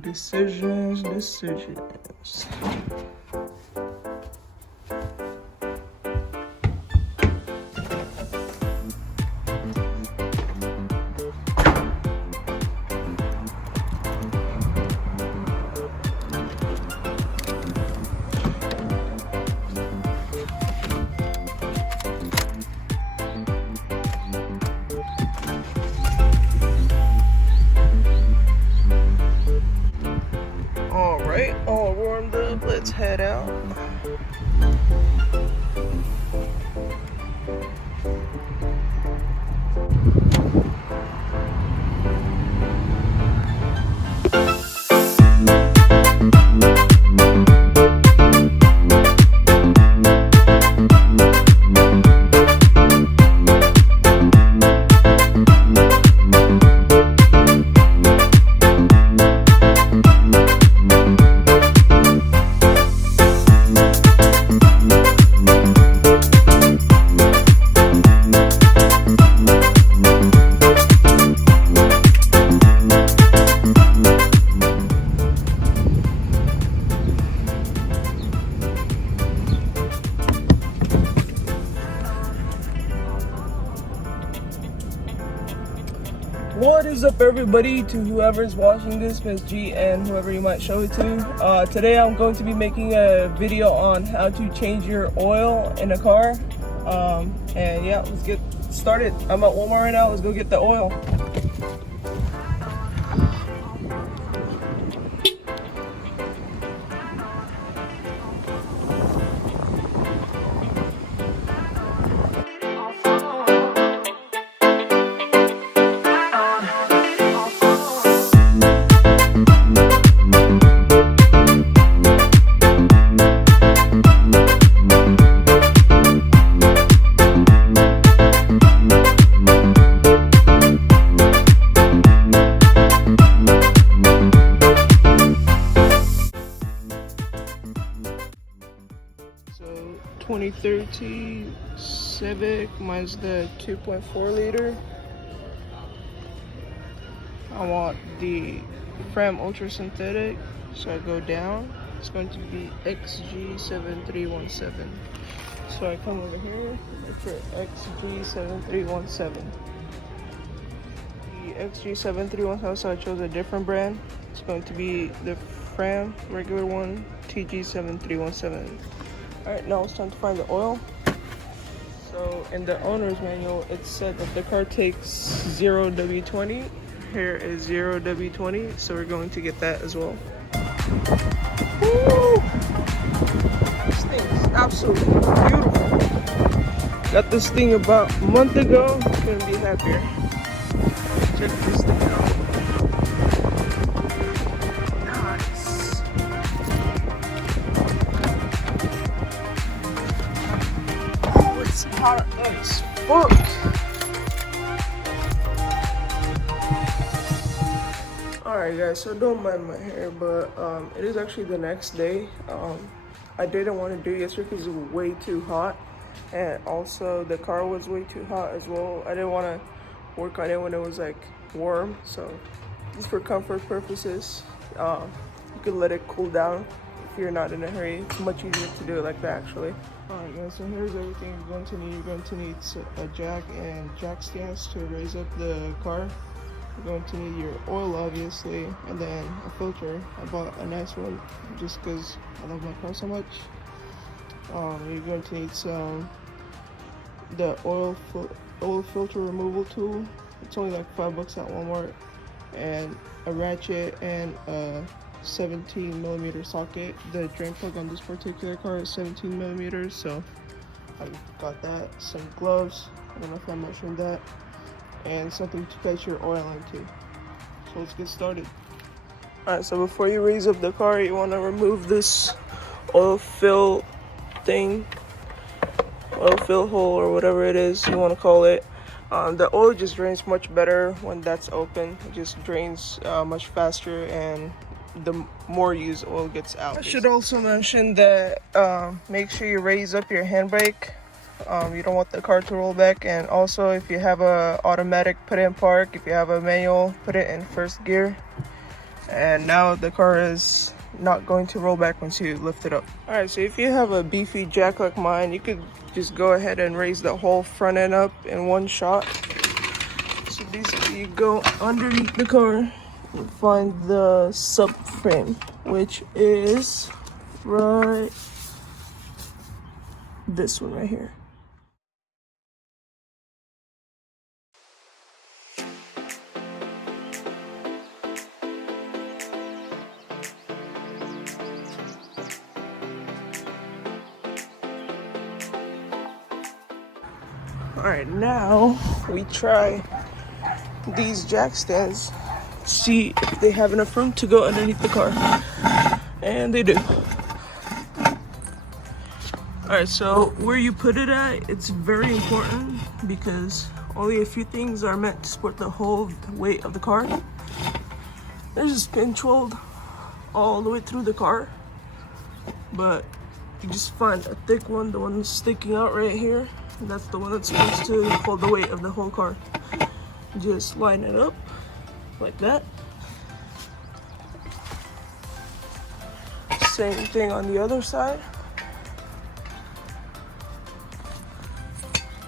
Decisions. Alright, all warmed up, let's head out. What is up, everybody? To whoever's watching this, Miss G and whoever you might show it to. Today I'm going to be making a video on how to change your oil in a car. And yeah, let's get started. I'm at Walmart right now. Let's go get the oil. So 2013 Civic, mine's the 2.4 liter. I want the Fram Ultra Synthetic, so I go down. It's going to be XG7317. So I come over here, look for XG7317. The XG7317, so I chose a different brand. It's going to be the Fram regular one, TG7317. Alright, now it's time to find the oil. So in the owner's manual, it said that the car takes 0W20. Here is 0W20, so we're going to get that as well. Woo! This thing is absolutely beautiful. Got this thing about a month ago. Couldn't be happier. Check this thing out. Nice. Oh, it's hot as fuck. Alright guys, so don't mind my hair, but it is actually the next day. I didn't want to do it yesterday because it was way too hot, and also the car was way too hot as well. I didn't want to work on it when it was like warm, so just for comfort purposes, you could let it cool down if you're not in a hurry. It's much easier to do it like that actually. Alright guys, so here's everything you're going to need. You're going to need a jack and jack stands to raise up the car. You're going to need your oil, obviously, and then a filter. I bought a nice one just because I love my car so much. You're going to need the oil filter removal tool. It's only like $5 at Walmart, and a ratchet and a 17mm socket. The drain plug on this particular car is 17mm, so I got that. Some gloves. I don't know if I mentioned that. And something to catch your oil into. So let's get started. Alright, so before you raise up the car, you want to remove this oil fill thing, oil fill hole, or whatever it is you want to call it. The oil just drains much better when that's open. It just drains much faster, and the more used oil gets out. I should also mention that make sure you raise up your handbrake. You don't want the car to roll back, and also if you have a automatic, put it in park. If you have a manual, put it in first gear. and now the car is not going to roll back once you lift it up. All right, so if you have a beefy jack like mine, you could just go ahead and raise the whole front end up in one shot. So basically you go underneath the car, you find the subframe, which is right this one right here. All right, now we try these jack stands, see if they have enough room to go underneath the car, and they do. All right, so where you put it at, it's very important because only a few things are meant to support the whole weight of the car. This is controlled all the way through the car, but you just find a thick one, the one sticking out right here. That's the one that's supposed to hold the weight of the whole car. Just line it up like that. Same thing on the other side.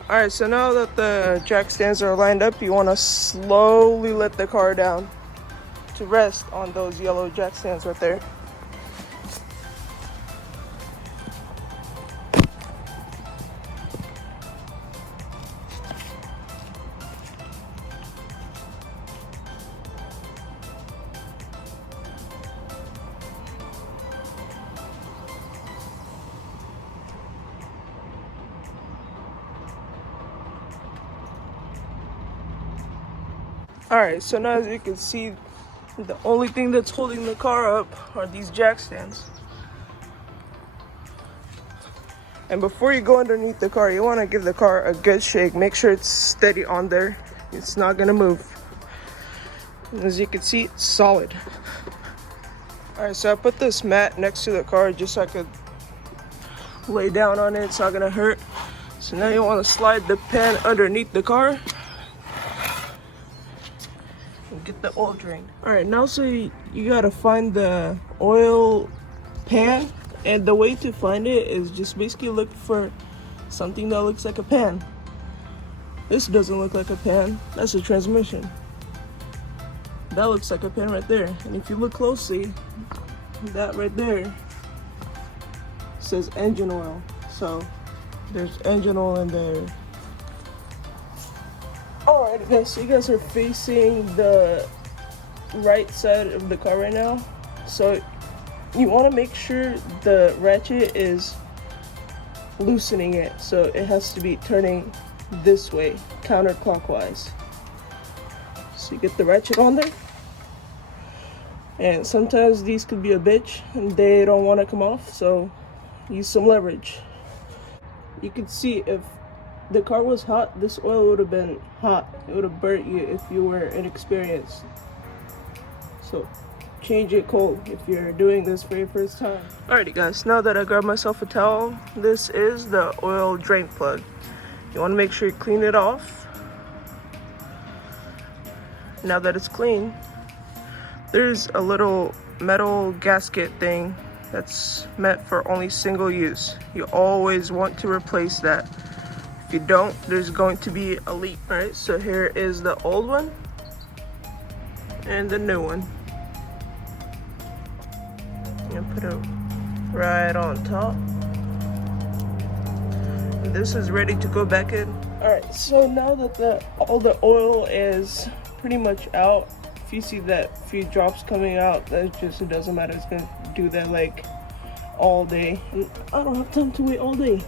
All right, so now that the jack stands are lined up, you want to slowly let the car down to rest on those yellow jack stands right there. All right, so now as you can see, the only thing that's holding the car up are these jack stands. And before you go underneath the car, you want to give the car a good shake. Make sure it's steady on there. It's not gonna move. And as you can see, it's solid. All right, so I put this mat next to the car just so I could lay down on it. It's not gonna hurt. So now you want to slide the pan underneath the car. Get the oil drained. All right, now so you gotta find the oil pan, and the way to find it is just basically look for something that looks like a pan. This doesn't look like a pan, that's a transmission. That looks like a pan right there, and if you look closely, that right there says engine oil. So there's engine oil in there. Alright guys, so you guys are facing the right side of the car right now. So you want to make sure the ratchet is loosening it. So it has to be turning this way, counterclockwise. So you get the ratchet on there. And sometimes these could be a bitch and they don't want to come off, so use some leverage. You can see if the car was hot, this oil would have been hot. It would have burnt you if you were inexperienced. So change it cold if you're doing this for your first time. Alrighty guys, now that I grabbed myself a towel, this is the oil drain plug. You want to make sure you clean it off. Now that it's clean, there's a little metal gasket thing that's meant for only single use. You always want to replace that. If you don't, there's going to be a leak. Alright, so here is the old one and the new one. I'm gonna put it right on top. And this is ready to go back in. Alright, so now that all the oil is pretty much out, if you see that few drops coming out, that just, it doesn't matter. It's gonna do that like all day. And I don't have time to wait all day.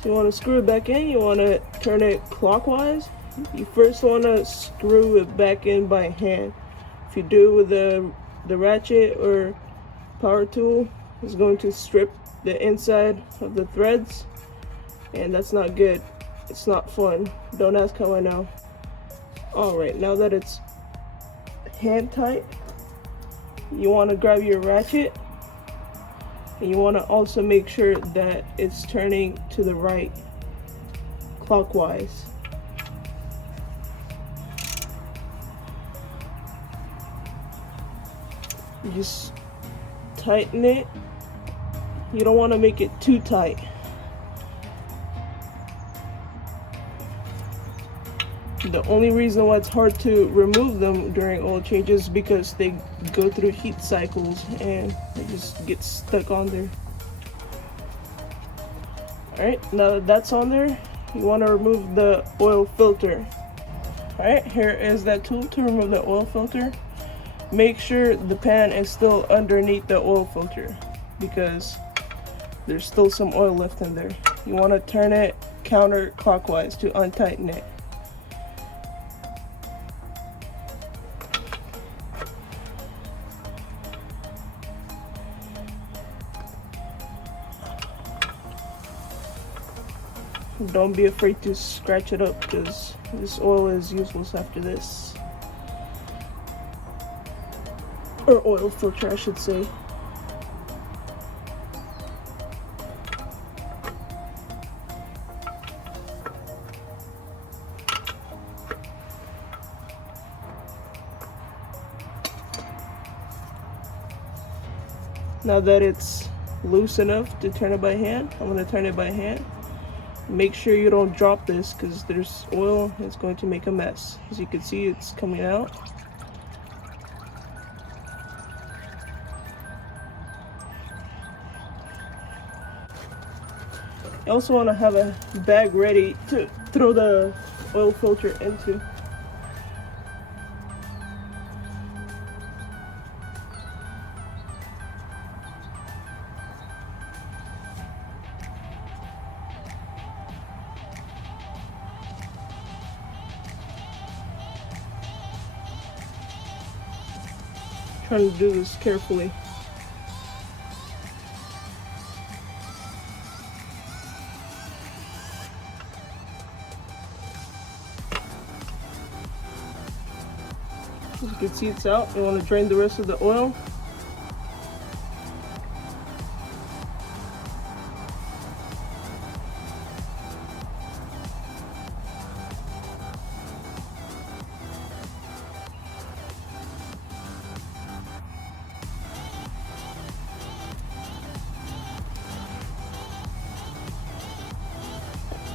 So you want to screw it back in, you want to turn it clockwise. You first want to screw it back in by hand. If you do it with the ratchet or power tool, it's going to strip the inside of the threads, and that's not good. It's not fun. Don't ask how I know. Alright, now that it's hand tight, you want to grab your ratchet. And you want to also make sure that it's turning to the right, clockwise. You just tighten it. You don't want to make it too tight. The only reason why it's hard to remove them during oil changes is because they go through heat cycles and they just get stuck on there. Alright, now that that's on there, you want to remove the oil filter. Alright, here is that tool to remove the oil filter. Make sure the pan is still underneath the oil filter because there's still some oil left in there. You want to turn it counterclockwise to untighten it. Don't be afraid to scratch it up because this oil is useless after this. Or oil filter, I should say. Now that it's loose enough to turn it by hand, I'm going to turn it by hand. Make sure you don't drop this because there's oil. It's going to make a mess. As you can see, it's coming out. You also want to have a bag ready to throw the oil filter into. Trying to do this carefully. As you can see, it's out. You want to drain the rest of the oil.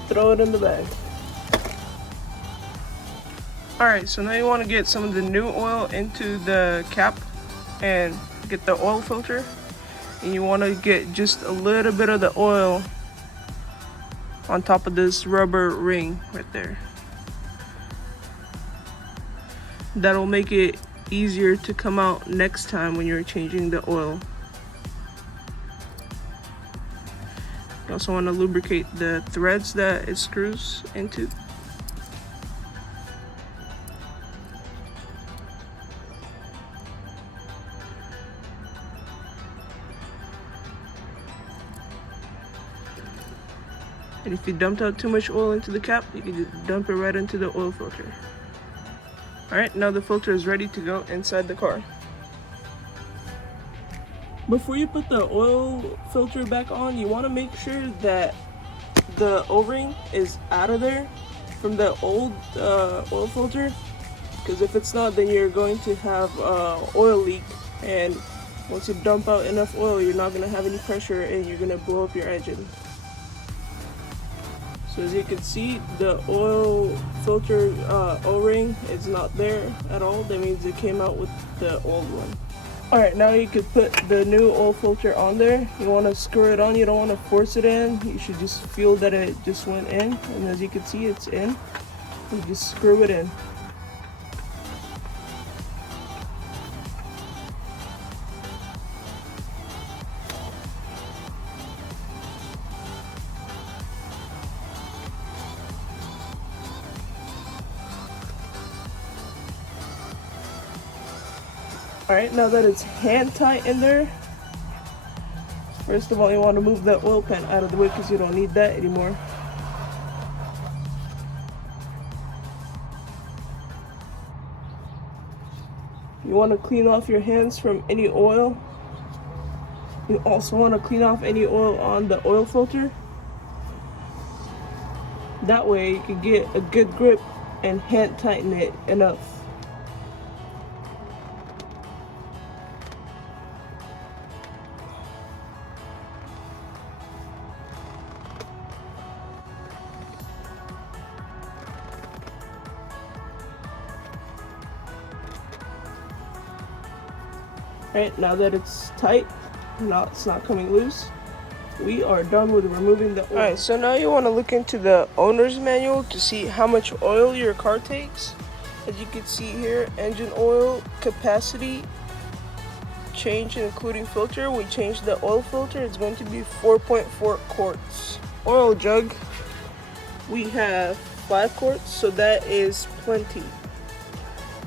Throw it in the bag. Alright, so now you want to get some of the new oil into the cap and get the oil filter. And you want to get just a little bit of the oil on top of this rubber ring right there. That'll make it easier to come out next time when you're changing the oil. You also want to lubricate the threads that it screws into. And if you dumped out too much oil into the cap, you can just dump it right into the oil filter. Alright, now the filter is ready to go inside the car. Before you put the oil filter back on, you want to make sure that the O-ring is out of there from the old oil filter, because if it's not, then you're going to have oil leak, and once you dump out enough oil, you're not going to have any pressure and you're going to blow up your engine. So as you can see, the oil filter O-ring is not there at all. That means it came out with the old one. Alright, now you can put the new oil filter on there. You want to screw it on, you don't want to force it in. You should just feel that it just went in. And as you can see, it's in. You just screw it in. Alright, now that it's hand tight in there, first of all, you want to move that oil pan out of the way because you don't need that anymore. You want to clean off your hands from any oil. You also want to clean off any oil on the oil filter. That way you can get a good grip and hand tighten it enough. Alright, now that it's tight, now it's not coming loose, we are done with removing the oil. Alright, so now you want to look into the owner's manual to see how much oil your car takes. As you can see here, engine oil capacity change including filter. We changed the oil filter. It's going to be 4.4 quarts. Oil jug, we have 5 quarts, so that is plenty.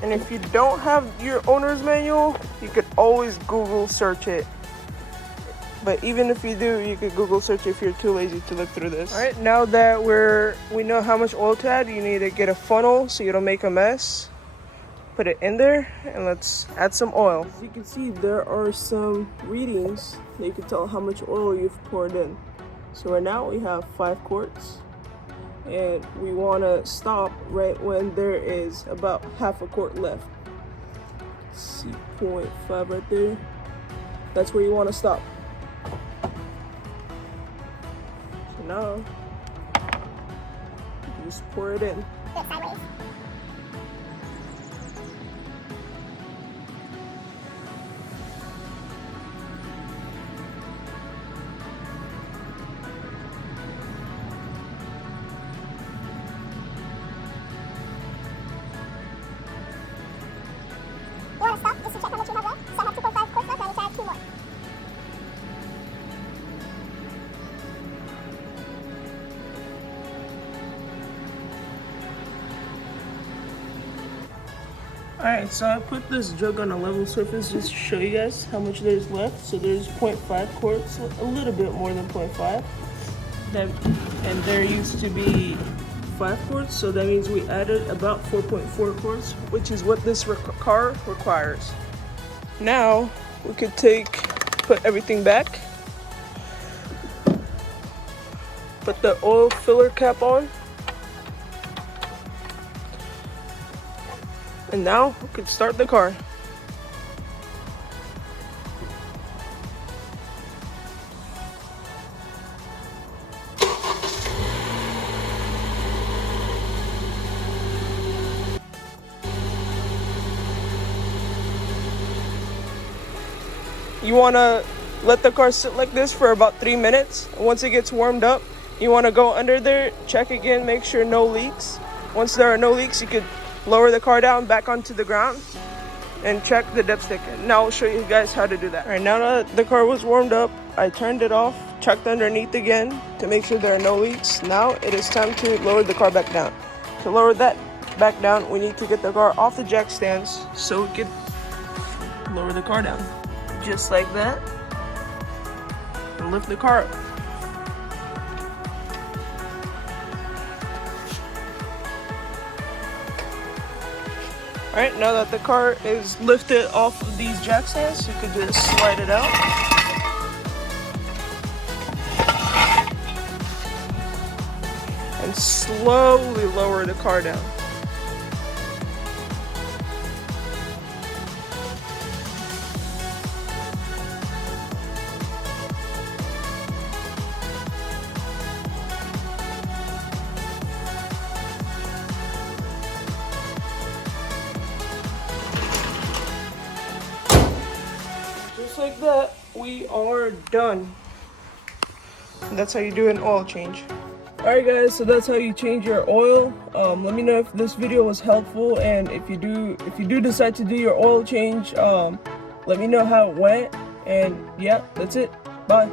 And if you don't have your owner's manual, you could always Google search it. But even if you do, you could Google search if you're too lazy to look through this. Alright, now that we know how much oil to add, you need to get a funnel so you don't make a mess. Put it in there and let's add some oil. As you can see, there are some readings that you can tell how much oil you've poured in. So right now we have 5 quarts. And we want to stop right when there is about half a quart left. See 0.5 right there. That's where you want to stop. So now you just pour it in. Sideways. You want to stop just to check how much you have left? So I have 2.5 quarts left, I need to add 2 more. Alright, so I put this jug on a level surface just to show you guys how much there's left. So there's 0.5 quarts, a little bit more than 0.5. And there used to be 5 quarts, so that means we added about 4.4 quarts, which is what this car requires. Now we could put everything back, put the oil filler cap on, and now we could start the car. You want to let the car sit like this for about 3 minutes. Once it gets warmed up, you want to go under there, check again, make sure no leaks. Once there are no leaks, you could lower the car down back onto the ground and check the dipstick. Now I'll show you guys how to do that. All right, now that the car was warmed up, I turned it off, checked underneath again to make sure there are no leaks. Now it is time to lower the car back down. To lower that back down, we need to get the car off the jack stands so we could lower the car down. Just like that, and lift the car up. Alright, now that the car is lifted off of these jack stands, you can just slide it out. And slowly lower the car down. Just like that, we are done. And that's how you do an oil change. Alright guys, so that's how you change your oil. Let me know if this video was helpful, and if you do decide to do your oil change, let me know how it went. And yeah, that's it. Bye.